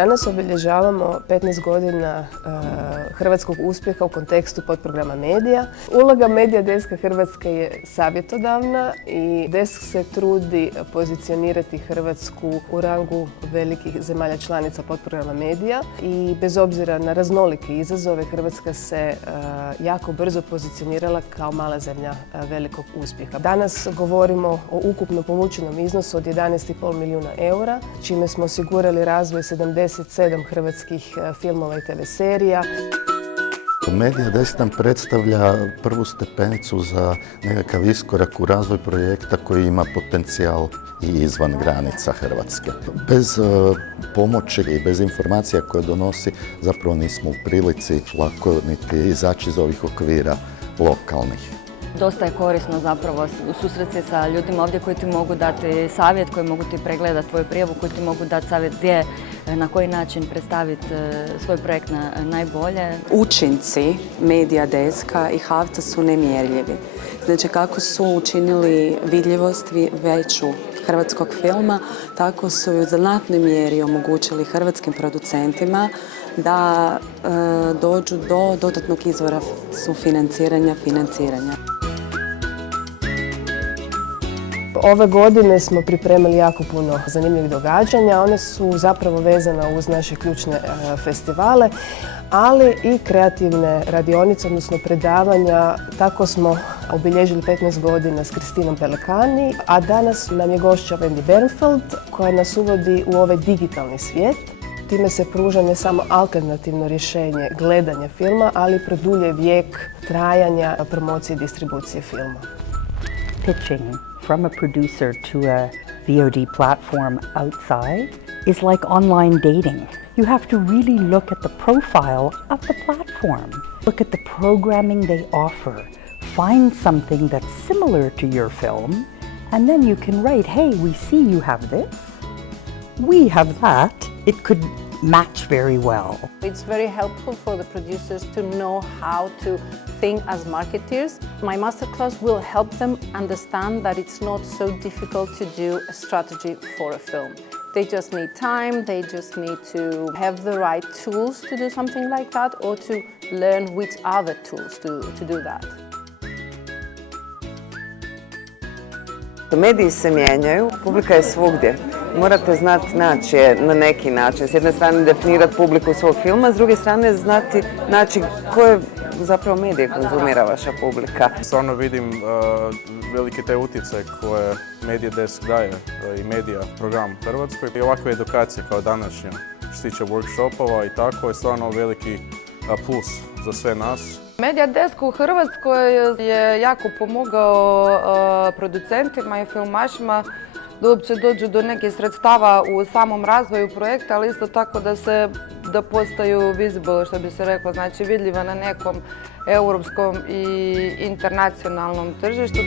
Danas obilježavamo 15 godina hrvatskog uspjeha u kontekstu podprograma Medija. Uloga Medija Deska Hrvatske je savjetodavna i Desk se trudi pozicionirati Hrvatsku u rangu velikih zemalja članica podprograma Medija i bez obzira na raznolike izazove Hrvatska se jako brzo pozicionirala kao mala zemlja velikog uspjeha. Danas govorimo o ukupno povučenom iznosu od 11,5 milijuna eura, čime smo osigurali razvoj 77 hrvatskih filmova i TV serija. Medija Desk nam predstavlja prvu stepenicu za nekakav iskorak u razvoj projekta koji ima potencijal i izvan granica Hrvatske. Bez pomoći i bez informacija koje donosi zapravo nismo u prilici lako niti izaći iz ovih okvira lokalnih. Dosta je korisno zapravo susreti se sa ljudima ovdje koji ti mogu dati savjet, koji mogu ti pregledati tvoju prijavu, koji ti mogu dati savjet gdje, na koji način predstaviti svoj projekt na najbolje. Učinci Medija Deska i HAVC-a su nemjerljivi. Znači kako su učinili vidljivost veću hrvatskog filma, tako su i u znatnoj mjeri omogućili hrvatskim producentima da dođu do dodatnog izvora sufinanciranja, financiranja. Ove godine smo pripremili jako puno zanimljivih događanja. One su zapravo vezane uz naše ključne festivale, ali i kreativne radionice, odnosno predavanja. Tako smo obilježili 15 godina s Kristinom Pelekani, a danas nam je gošća Wendy Bernfeld koja nas uvodi u ovaj digitalni svijet. Time se pruža ne samo alternativno rješenje gledanja filma, ali produlje vijek trajanja promocije i distribucije filma. Pitching from a producer to a VOD platform outside is like online dating. You have to really look at the profile of the platform. Look at the programming they offer. Find something that's similar to your film, and then you can write, hey, we see you have this. We have that. It could match very well. It's very helpful for the producers to know how to think as marketeers. My masterclass will help them understand that it's not so difficult to do a strategy for a film. They just need time, they just need to have the right tools to do something like that or to learn which are the tools to do that. Mediji se mijenjaju, publika je svugdje. Morate znati naći je na neki način. S jedne strane definirati publiku svog filma, s druge strane znati naći koje zapravo medije konzumira vaša publika. Stvarno vidim velike te utjecaj koje Medija Desk daje i medija program u Hrvatskoj. I ovakve edukacije kao današnja što se tiče workshopova i tako je stvarno veliki plus za sve nas. Medija Desk u Hrvatskoj je jako pomogao producentima i filmašima da uopće dođu do nekih sredstava u samom razvoju projekta, ali isto tako da postaju visible, što bi se reklo, znači vidljiva na nekom europskom i internacionalnom tržištu.